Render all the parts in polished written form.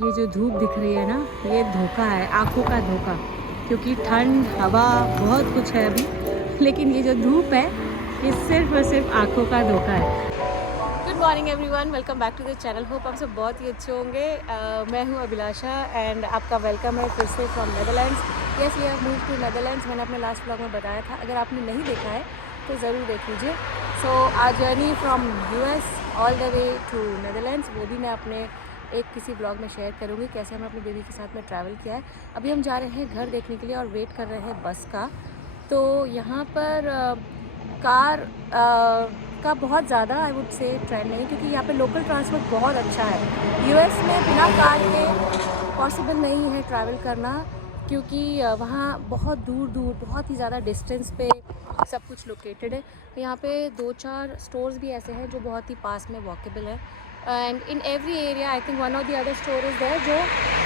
ये जो धूप दिख रही है ना, ये धोखा है, आँखों का धोखा, क्योंकि ठंड हवा बहुत कुछ है अभी, लेकिन ये जो धूप है ये सिर्फ और सिर्फ आँखों का धोखा है। Good morning everyone, welcome back to the channel. Hope आप सब बहुत ही अच्छे होंगे। मैं हूँ अभिलाषा एंड आपका वेलकम है फिर से from Netherlands. Yes, we have move to Netherlands. मैंने अपने लास्ट व्लॉग में बताया था, अगर आपने नहीं देखा है तो ज़रूर देख लीजिए। So our journey from US all the way to Netherlands, वो भी मैं अपने एक किसी ब्लॉग में शेयर करूँगी, कैसे हमने अपनी बेबी के साथ में ट्रैवल किया है। अभी हम जा रहे हैं घर देखने के लिए और वेट कर रहे हैं बस का। तो यहाँ पर कार का बहुत ज़्यादा आई वुड से ट्रेंड नहीं, क्योंकि यहाँ पे लोकल ट्रांसपोर्ट बहुत अच्छा है। यूएस में बिना कार के पॉसिबल नहीं है ट्रैवल करना, क्योंकि वहाँ बहुत दूर दूर बहुत ही ज़्यादा डिस्टेंस पे सब कुछ लोकेटेड है। यहाँ पे 2-4 स्टोर्स भी ऐसे हैं जो बहुत ही पास में वॉकेबल है, and in every area I think one of the other store is there जो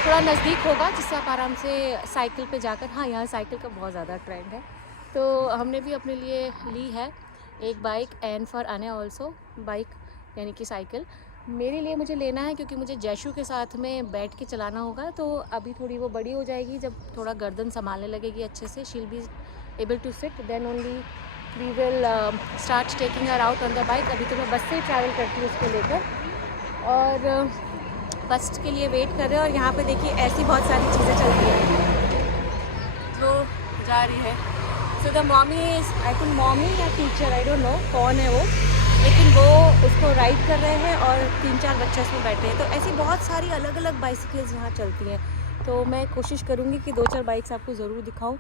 थोड़ा नज़दीक होगा, जिससे आप आराम से साइकिल पे जाकर, हाँ यहाँ साइकिल का बहुत ज़्यादा ट्रेंड है, तो हमने भी अपने लिए ली है एक बाइक, एंड फॉर अने ऑल्सो बाइक यानी कि साइकिल। मेरे लिए मुझे लेना है क्योंकि मुझे जैशु के साथ में बैठ के चलाना होगा, तो अभी थोड़ी वो बड़ी हो जाएगी, जब थोड़ा गर्दन संभालने लगेगी अच्छे से, she'll be able to sit, then only we will start taking her out on the bike. अभी तो मैं बस से ही ट्रैवल करती हूँ उसको लेकर, और बस के लिए वेट कर रहे हैं। और यहाँ पे देखिए ऐसी बहुत सारी चीज़ें चलती हैं जो जा रही है। So the mommy is, I think mommy या टीचर, आई डोंट नो कौन है वो, लेकिन वो उसको राइड कर रहे हैं और 3-4 बच्चे उसमें बैठे हैं। तो ऐसी बहुत सारी अलग अलग बाइसिकल्स यहाँ चलती हैं, तो मैं कोशिश करूँगी कि 2-4 बाइक्स आपको ज़रूर दिखाऊँ,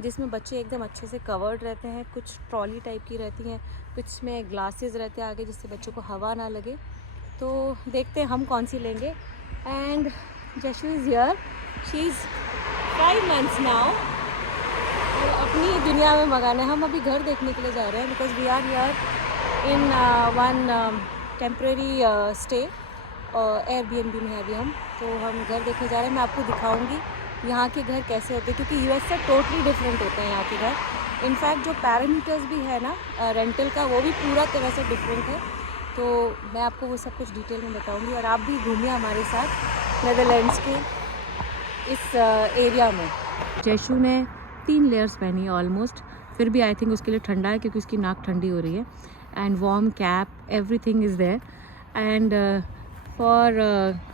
जिसमें बच्चे एकदम अच्छे से कवर्ड रहते हैं। कुछ ट्रॉली टाइप की रहती हैं, कुछ में ग्लासेस रहते हैं आगे, जिससे बच्चों को हवा ना लगे। तो देखते हैं हम कौन सी लेंगे। And Jashu is here, she is 5 months now. अपनी दुनिया में मगन है। हम अभी घर देखने के लिए जा रहे हैं, because we are here in one temporary stay, Airbnb में है अभी हम, तो हम घर देखने जा रहे हैं। मैं आपको दिखाऊंगी यहाँ के घर कैसे होते हैं, क्योंकि यूएस से टोटली डिफरेंट होते हैं यहाँ के घर। इनफैक्ट जो पैरामीटर्स भी है ना रेंटल का, वो भी पूरा तरह से डिफरेंट है। तो मैं आपको वो सब कुछ डिटेल में बताऊंगी, और आप भी घूमिए हमारे साथ नेदरलैंड्स के इस एरिया में। जैशु ने 3 लेयर्स पहनी है ऑलमोस्ट, फिर भी आई थिंक उसके लिए ठंडा है, क्योंकि उसकी नाक ठंडी हो रही है। And warm cap, everything is there. And for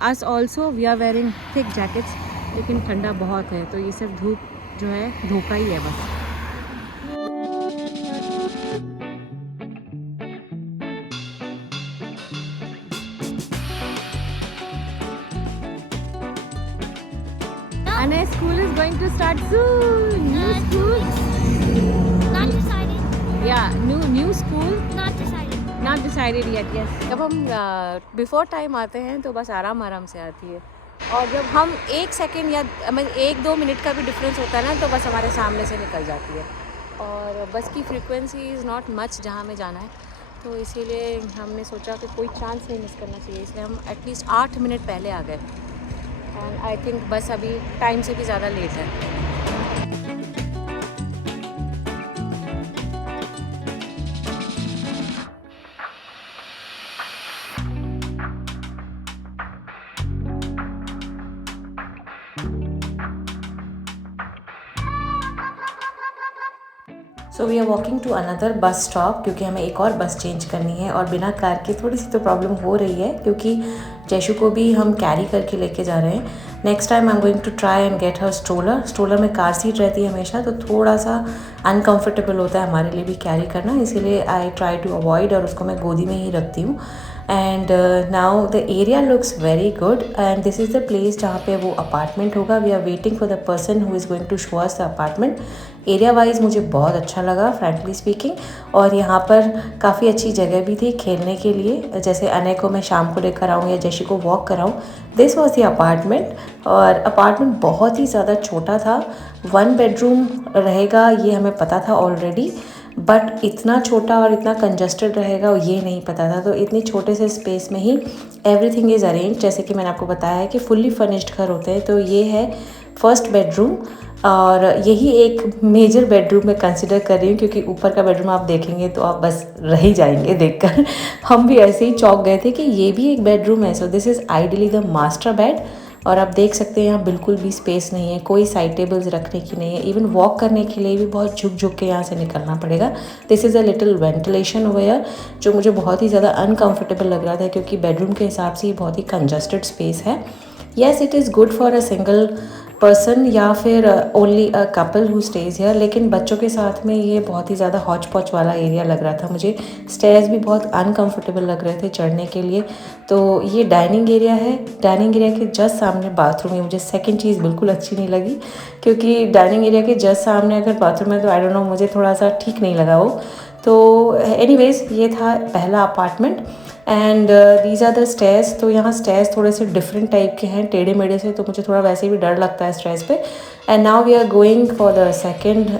us also we are wearing thick jackets, लेकिन ठंडा बहुत है, तो ये सिर्फ धूप जो है धोखा ही है बस। And school is going to start soon. New school. Not decided. Yeah, new school. Not decided. Not decided yet. Yes. जब हम बिफोर टाइम आते हैं तो बस आराम आराम से आती है, और जब हम 1 सेकेंड या 1-2 मिनट का भी डिफरेंस होता है ना, तो बस हमारे सामने से निकल जाती है। और बस की फ्रीक्वेंसी इज़ नॉट मच जहाँ हमें जाना है, तो इसीलिए हमने सोचा कि कोई चांस नहीं मिस करना चाहिए, इसलिए हम एटलीस्ट 8 मिनट पहले आ गए। एंड आई थिंक बस अभी टाइम से भी ज़्यादा लेट है। So we are walking to another bus stop, क्योंकि हमें एक और बस चेंज करनी है, और बिना कार के थोड़ी सी तो प्रॉब्लम हो रही है, क्योंकि जैशु को भी हम कैरी करके लेके जा रहे हैं। Next time I am going to try and get her stroller में कार सीट रहती है हमेशा, तो थोड़ा सा अनकम्फर्टेबल होता है हमारे लिए भी कैरी करना, इसीलिए आई ट्राई टू अवॉइड, और उसको मैं गोदी में ही रखती हूँ। And now the area looks very good, and this is the place जहाँ पे वो अपार्टमेंट होगा। We are waiting for the person who is going to show us the apartment. Area wise मुझे बहुत अच्छा लगा फ्रैंकली स्पीकिंग, और यहाँ पर काफ़ी अच्छी जगह भी थी खेलने के लिए, जैसे अने को मैं शाम को लेकर आऊँ या जैशी को वॉक कराऊँ। दिस वॉज द अपार्टमेंट, और अपार्टमेंट बहुत ही ज़्यादा छोटा था, 1 बेडरूम रहेगा ये हमें पता था ऑलरेडी, बट इतना छोटा और इतना कंजस्टेड रहेगा ये नहीं पता था। तो इतने छोटे से स्पेस में ही एवरीथिंग इज़ अरेंज, जैसे कि मैंने आपको बताया है कि फुल्ली फर्निश्ड घर होते हैं। तो ये है फर्स्ट बेडरूम, और यही एक मेजर बेडरूम मैं कंसिडर कर रही हूँ, क्योंकि ऊपर का बेडरूम आप देखेंगे तो आप बस रह ही जाएंगे देखकर। हम भी ऐसे ही चौंक गए थे कि ये भी एक बेडरूम है। So this is ideally the master bed, और आप देख सकते हैं यहाँ बिल्कुल भी स्पेस नहीं है, कोई साइड टेबल्स रखने की नहीं है, इवन वॉक करने के लिए भी बहुत झुक झुक के यहाँ से निकलना पड़ेगा। This is a little ventilation over जो मुझे बहुत ही ज़्यादा अनकम्फर्टेबल लग रहा था, क्योंकि बेडरूम के हिसाब से ये बहुत ही कंजस्टेड स्पेस है। Yes, it is good for a single person या फिर only a couple who stays here, लेकिन बच्चों के साथ में ये बहुत ही ज़्यादा हौच पौच वाला एरिया लग रहा था मुझे। स्टेयर्स भी बहुत अनकंफर्टेबल लग रहे थे चढ़ने के लिए। तो ये डाइनिंग एरिया है, डाइनिंग एरिया के जस्ट सामने बाथरूम है। मुझे सेकंड चीज़ बिल्कुल अच्छी नहीं लगी, क्योंकि डाइनिंग एरिया के जस्ट सामने अगर बाथरूम है तो आई डोंट नो, मुझे थोड़ा सा ठीक नहीं लगा वो। तो एनीवेज ये था पहला apartment and these are the stairs. तो यहाँ स्टेयर्स थोड़े से डिफरेंट टाइप के हैं, टेढ़े मेढ़े से, तो मुझे थोड़ा वैसे भी डर लगता है स्टेयर्स पे। And now we are going for the second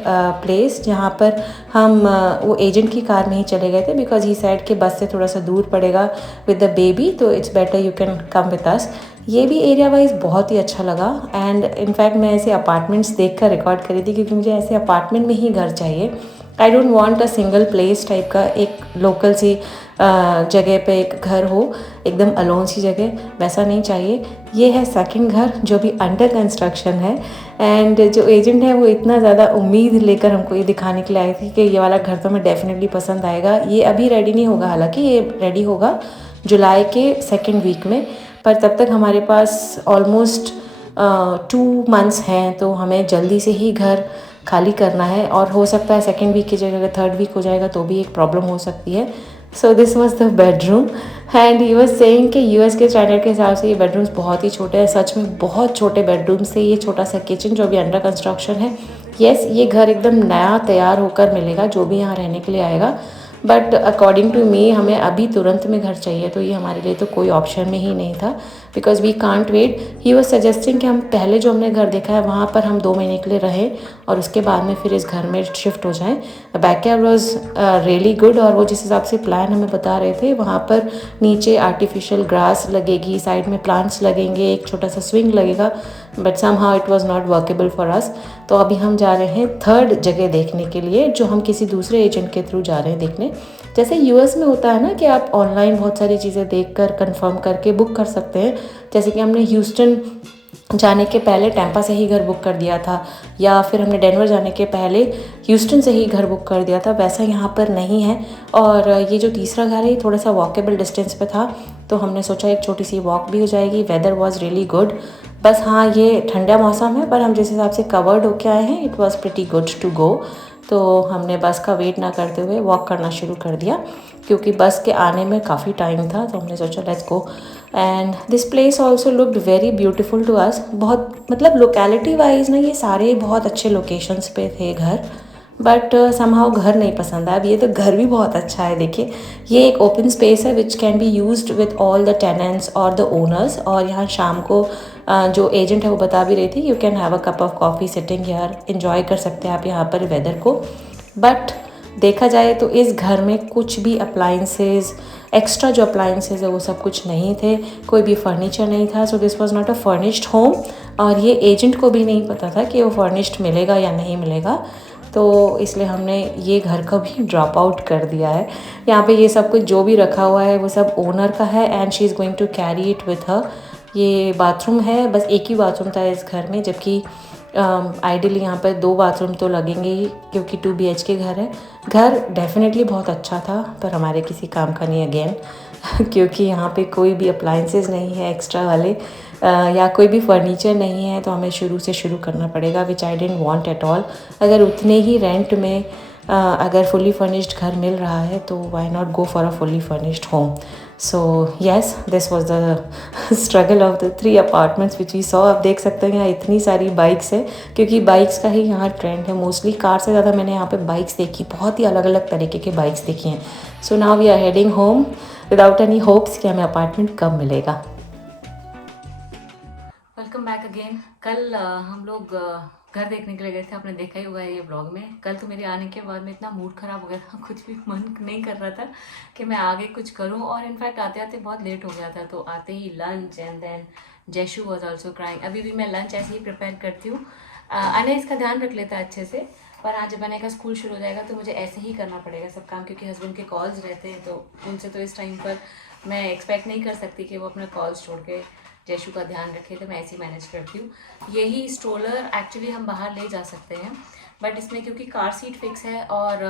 place, जहाँ पर हम वो एजेंट की कार में ही चले गए थे, बिकॉज ही साइड के बस से थोड़ा सा दूर पड़ेगा विद द बेबी, तो it's better you can come with us. ये भी एरिया वाइज बहुत ही अच्छा लगा एंड इनफैक्ट मैं ऐसे अपार्टमेंट्स देख कर रिकॉर्ड करी थी, क्योंकि मुझे ऐसे अपार्टमेंट में ही घर चाहिए। I don't want a single place type का, एक लोकल सी जगह पे एक घर हो, एकदम अलोन सी जगह, वैसा नहीं चाहिए। ये है सेकंड घर जो भी अंडर कंस्ट्रक्शन है एंड जो एजेंट है वो इतना ज़्यादा उम्मीद लेकर हमको ये दिखाने के लिए आई थी कि ये वाला घर तो हमें डेफिनेटली पसंद आएगा। ये अभी रेडी नहीं होगा, हालांकि ये रेडी होगा जुलाई के सेकेंड वीक में, पर तब तक हमारे पास ऑलमोस्ट 2 months हैं, तो हमें जल्दी से ही घर खाली करना है। और हो सकता है सेकेंड वीक की जगह अगर थर्ड वीक हो जाएगा तो भी एक प्रॉब्लम हो सकती है। So this was the bedroom and he was saying कि यूएस के स्टैंडर्ड के हिसाब से ये बेडरूम्स बहुत ही छोटे हैं। सच में बहुत छोटे बेडरूम्स थे। ये छोटा सा किचन जो अभी अंडर कंस्ट्रक्शन है। येस, ये घर एकदम नया तैयार होकर मिलेगा जो भी यहाँ रहने के लिए आएगा, बट अकॉर्डिंग टू मी हमें अभी तुरंत में घर चाहिए, तो ये हमारे लिए तो कोई ऑप्शन में ही नहीं था, because we can't wait. He was suggesting कि हम पहले जो हमने घर देखा है वहाँ पर हम 2 महीने के लिए रहें और उसके बाद में फिर इस घर में शिफ्ट हो जाएं। बैकयार्ड वॉज रियली गुड, और वो जिस हिसाब से प्लान हमें बता रहे थे वहाँ पर नीचे आर्टिफिशियल ग्रास लगेगी, साइड में प्लांट्स लगेंगे, एक छोटा सा स्विंग लगेगा, but somehow it was not workable for us. तो अभी हम जा रहे हैं थर्ड जगह देखने के लिए, जो हम किसी दूसरे एजेंट के थ्रू जा रहे हैं देखने। जैसे यूएस में होता है ना कि आप ऑनलाइन बहुत सारी चीज़ें देखकर कंफर्म करके बुक कर सकते हैं, जैसे कि हमने ह्यूस्टन जाने के पहले टैंपा से ही घर बुक कर दिया था, या फिर हमने डेनवर जाने के पहले ह्यूस्टन से ही घर बुक कर दिया था, वैसा यहाँ पर नहीं है। और ये जो तीसरा घर है ये थोड़ा सा वॉकेबल डिस्टेंस पे था, तो हमने सोचा एक छोटी सी वॉक भी हो जाएगी। वेदर वॉज रियली गुड, बस हाँ ये ठंडा मौसम है, पर हम जिस हिसाब से कवर्ड होके आए हैं it was pretty good to go. तो हमने बस का वेट ना करते हुए वॉक करना शुरू कर दिया, क्योंकि बस के आने में काफ़ी टाइम था, तो हमने सोचा let's go. And this place also looked very beautiful to us. बहुत मतलब लोकेलिटी वाइज ना ये सारे बहुत अच्छे लोकेशंस पे थे घर, बट समहाउ घर नहीं पसंद आया। अब ये तो घर भी बहुत अच्छा है, देखिए ये एक ओपन स्पेस है which can be used with all the tenants और द ओनर्स। और यहाँ शाम को जो एजेंट है वो बता भी रही थी you can have a cup of coffee sitting here, enjoy कर सकते हैं आप यहाँ पर वेदर को। बट देखा जाए तो इस घर में कुछ भी अप्लाइंसेस, एक्स्ट्रा जो अप्लाइंसेस है वो सब कुछ नहीं थे, कोई भी फर्नीचर नहीं था। So this was not a furnished home, और ये एजेंट को भी नहीं पता था कि वो फर्निश्ड मिलेगा या नहीं मिलेगा, तो इसलिए हमने ये घर का भी ड्रॉप आउट कर दिया है। यहाँ पे ये सब कुछ जो भी रखा हुआ है वो सब ओनर का है and she is going to carry it with her. ये बाथरूम है, बस एक ही बाथरूम था इस घर में, जबकि आइडियली यहाँ पर 2 बाथरूम तो लगेंगे ही, क्योंकि 2 BHK घर है। घर डेफिनेटली बहुत अच्छा था, पर हमारे किसी काम का नहीं अगेन क्योंकि यहाँ पे कोई भी अप्लाइंसेस नहीं है एक्स्ट्रा वाले, या कोई भी फर्नीचर नहीं है, तो हमें शुरू से शुरू करना पड़ेगा, विच आई डेंट वांट एट ऑल। अगर उतने ही रेंट में अगर फुली फर्निश्ड घर मिल रहा है तो why not go for a fully furnished home. So yes, this was the struggle of the 3 apartments which we saw. आप देख सकते हैं यहाँ इतनी सारी बाइक्स है, क्योंकि बाइक्स का ही यहाँ ट्रेंड है मोस्टली। कार से ज़्यादा मैंने यहाँ पे बाइक्स देखी, बहुत ही अलग अलग तरीके के बाइक्स देखी हैं। So now we are heading home without any hopes कि हमें अपार्टमेंट कब मिलेगा। Welcome back again. कल हम लोग घर देखने के लिए गए थे, आपने देखा ही होगा ये ब्लॉग में। कल तो मेरे आने के बाद में इतना मूड ख़राब हो गया था, कुछ भी मन नहीं कर रहा था कि मैं आगे कुछ करूं, और इनफैक्ट आते आते बहुत लेट हो गया था। तो आते ही lunch and then Jaishu was also crying. अभी भी मैं लंच ऐसे ही प्रिपेयर करती हूँ। अने इसका ध्यान रख लेता है अच्छे से, पर आज जब अने का स्कूल शुरू हो जाएगा तो मुझे ऐसे ही करना पड़ेगा सब काम, क्योंकि हस्बैंड के कॉल्स रहते हैं, तो उनसे तो इस टाइम पर मैं एक्सपेक्ट नहीं कर सकती कि वो अपने कॉल्स छोड़ के जैशु का ध्यान रखे, तो मैं ऐसे ही मैनेज करती हूँ। यही स्ट्रोलर एक्चुअली हम बाहर ले जा सकते हैं, बट इसमें क्योंकि कार सीट फिक्स है और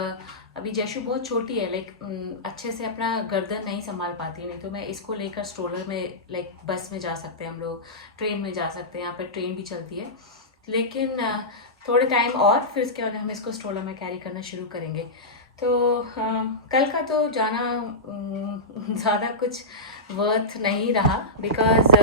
अभी जैशु बहुत छोटी है, लाइक अच्छे से अपना गर्दन नहीं संभाल पाती, नहीं तो मैं इसको लेकर स्ट्रोलर में, लाइक बस में जा सकते हैं हम लोग, ट्रेन में जा सकते हैं, यहाँ पर ट्रेन भी चलती है, लेकिन थोड़े टाइम और फिर उसके बाद हम इसको स्ट्रोलर में कैरी करना शुरू करेंगे। तो कल का तो जाना ज़्यादा कुछ वर्थ नहीं रहा, बिकॉज़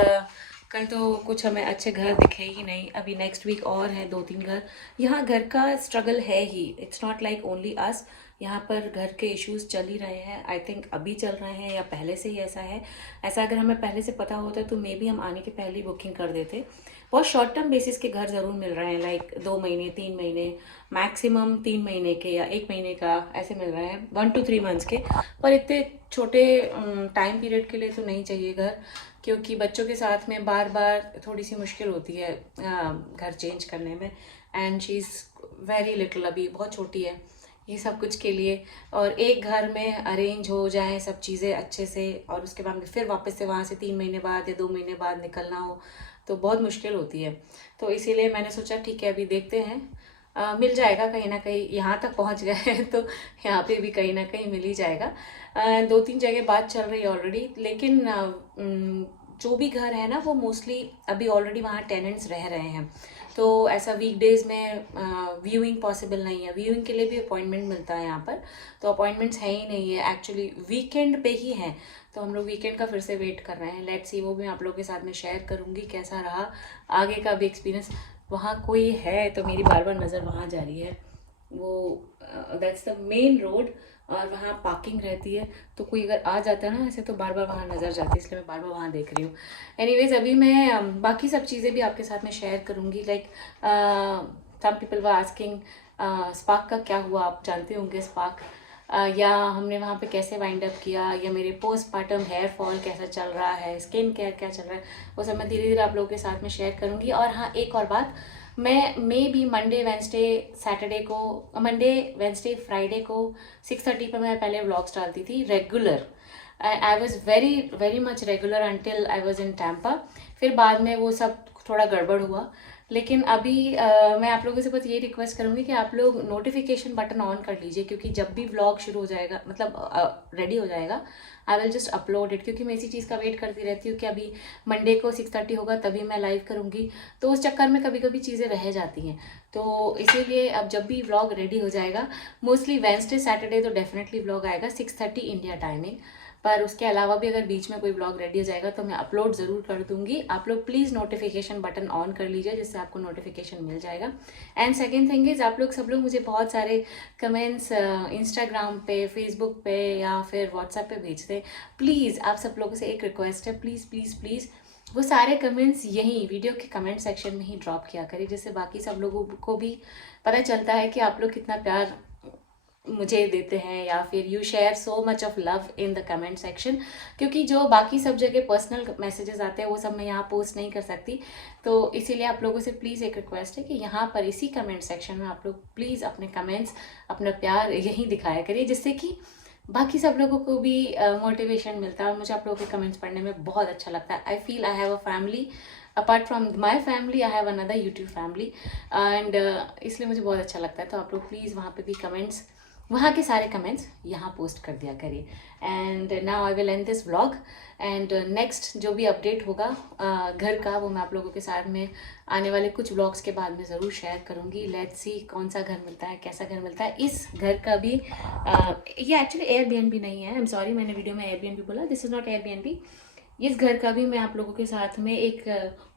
कल तो कुछ हमें अच्छे घर दिखे ही नहीं। अभी नेक्स्ट वीक और हैं 2-3 घर। यहाँ घर का स्ट्रगल है ही, it's not like only us, यहाँ पर घर के इश्यूज चल ही रहे हैं। आई थिंक अभी चल रहे हैं या पहले से ही ऐसा है। ऐसा अगर हमें पहले से पता होता तो मे बी हम आने के पहले ही बुकिंग कर देते। बहुत शॉर्ट टर्म बेसिस के घर ज़रूर मिल रहे हैं, लाइक 2 महीने 3 महीने, मैक्सिमम 3 महीने के या 1 महीने का ऐसे मिल रहे हैं, 1 to 3 मंथ्स के। पर इतने छोटे टाइम पीरियड के लिए तो नहीं चाहिए घर, क्योंकि बच्चों के साथ में बार बार थोड़ी सी मुश्किल होती है घर चेंज करने में। And she is very little, अभी बहुत छोटी है ये सब कुछ के लिए। और एक घर में अरेंज हो जाए सब चीज़ें अच्छे से और उसके बाद फिर वापस से वहाँ से 3 महीने बाद या 2 महीने बाद निकलना हो तो बहुत मुश्किल होती है। तो इसीलिए मैंने सोचा ठीक है, अभी देखते हैं, मिल जाएगा कहीं ना कहीं। यहाँ तक पहुँच गए हैं तो यहाँ पे भी कहीं ना कहीं मिल ही जाएगा। 2-3 जगह बात चल रही है ऑलरेडी, लेकिन जो भी घर है ना वो मोस्टली अभी ऑलरेडी वहाँ टेनेंट्स रह रहे हैं, तो ऐसा वीकडेज़ में व्यूइंग पॉसिबल नहीं है। व्यूइंग के लिए भी अपॉइंटमेंट मिलता है यहाँ पर, तो अपॉइंटमेंट्स है ही नहीं है, एक्चुअली वीकेंड पे ही हैं। तो हम लोग वीकेंड का फिर से वेट कर रहे हैं। लेट्स सी, वो भी आप लोगों के साथ में शेयर करूँगी कैसा रहा आगे का भी एक्सपीरियंस। वहाँ कोई है तो मेरी बार बार नज़र वहाँ जा रही है, वो दैट्स द मेन रोड, और वहाँ पार्किंग रहती है, तो कोई अगर आ जाता है ना ऐसे तो बार बार वहाँ नज़र जाती है, इसलिए मैं बार बार वहाँ देख रही हूँ। एनीवेज, अभी मैं बाकी सब चीज़ें भी आपके साथ में शेयर करूँगी। Like some people were asking spark का क्या हुआ, आप जानते होंगे स्पार्क, या हमने वहाँ पे कैसे वाइंड अप किया, या मेरे पोस्टमार्टम हेयर फॉल कैसा चल रहा है, स्किन केयर क्या चल रहा है, वो सब मैं धीरे धीरे आप लोगों के साथ में शेयर करूँगी। और हाँ, एक और बात, मैं भी मंडे वेंसडे फ्राइडे को 6:30 पर मैं पहले व्लॉग्स डालती थी regular. I was very much regular until I was in Tampa. फिर बाद में वो सब थोड़ा गड़बड़ हुआ, लेकिन अभी मैं आप लोगों से बस ये रिक्वेस्ट करूँगी कि आप लोग नोटिफिकेशन बटन ऑन कर लीजिए, क्योंकि जब भी व्लॉग शुरू हो जाएगा, मतलब रेडी हो जाएगा, I will just upload it. क्योंकि मैं इसी चीज़ का वेट करती रहती हूँ कि अभी मंडे को 6:30 होगा तभी मैं लाइव करूँगी, तो उस चक्कर में कभी कभी चीज़ें रह जाती हैं। तो इसीलिए अब जब भी व्लॉग रेडी हो जाएगा, मोस्टली वेंसडे सैटरडे तो डेफिनेटली व्लॉग आएगा 6:30 इंडिया टाइमिंग, पर उसके अलावा भी अगर बीच में कोई ब्लॉग रेडी हो जाएगा तो मैं अपलोड ज़रूर कर दूंगी। आप लोग प्लीज़ नोटिफिकेशन बटन ऑन कर लीजिए, जिससे आपको नोटिफिकेशन मिल जाएगा। एंड सेकेंड थिंग इज़, आप लोग मुझे बहुत सारे कमेंट्स इंस्टाग्राम पे, फेसबुक पे या फिर व्हाट्सएप पे भेजते हैं। प्लीज़ आप सब लोगों से एक रिक्वेस्ट है, प्लीज़ प्लीज़ प्लीज़ वो सारे कमेंट्स यहीं वीडियो के कमेंट सेक्शन में ही ड्रॉप किया करिए, जिससे बाकी सब लोगों को भी पता चलता है कि आप लोग कितना प्यार मुझे देते हैं, या फिर you share so much of love in the comment section. क्योंकि जो बाकी सब जगह पर्सनल मैसेजेस आते हैं वो सब मैं यहाँ पोस्ट नहीं कर सकती, तो इसीलिए आप लोगों से प्लीज़ एक रिक्वेस्ट है कि यहाँ पर इसी कमेंट सेक्शन में आप लोग प्लीज़ अपने कमेंट्स, अपना प्यार यहीं दिखाया करिए, जिससे कि बाकी सब लोगों को भी मोटिवेशन मिलता है। और मुझे आप लोगों के कमेंट्स पढ़ने में बहुत अच्छा लगता है। I feel I have a family, apart from my family I have another YouTube family, and इसलिए मुझे बहुत अच्छा लगता है। तो आप लोग प्लीज़ वहाँ पे भी कमेंट्स, वहाँ के सारे कमेंट्स यहाँ पोस्ट कर दिया करिए। And now I will and this vlog, and next जो भी अपडेट होगा घर का, वो मैं आप लोगों के साथ में आने वाले कुछ व्लॉग्स के बाद में ज़रूर शेयर करूँगी। लेट्स सी कौन सा घर मिलता है, कैसा घर मिलता है। इस घर का भी ये एक्चुअली एयरबीएनबी नहीं है, आई एम सॉरी, मैंने वीडियो में एयरबीएनबी बोला, दिस इज़ नॉट एयरबीएनबी। इस घर का भी मैं आप लोगों के साथ में एक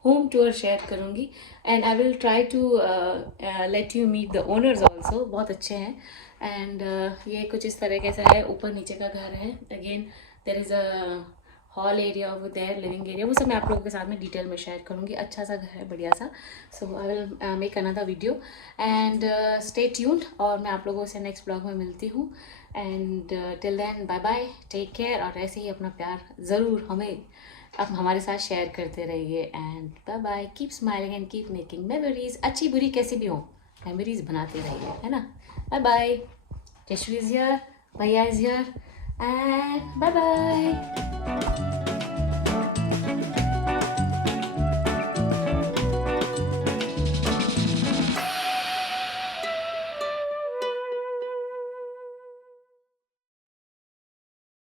होम टूर शेयर करूँगी, and I will try to let you meet the owners also, बहुत अच्छे हैं। एंड ये कुछ इस तरीके से है, ऊपर नीचे का घर है। Again there is a hall area over there, living area, वो सब मैं आप लोगों के साथ में डिटेल में शेयर करूँगी। अच्छा सा घर है, बढ़िया सा। So I will make another video, and stay tuned, और मैं आप लोगों से नेक्स्ट ब्लॉग में मिलती हूँ। And till then bye bye, take care, और ऐसे ही अपना प्यार ज़रूर हमारे साथ शेयर करते रहिए। And bye bye, keep smiling and keep making memories, अच्छी बुरी कैसी भी हो मेमोरीज बनाते रहिए, है ना। Bye bye, Jashu is here, भैया is here, and bye bye.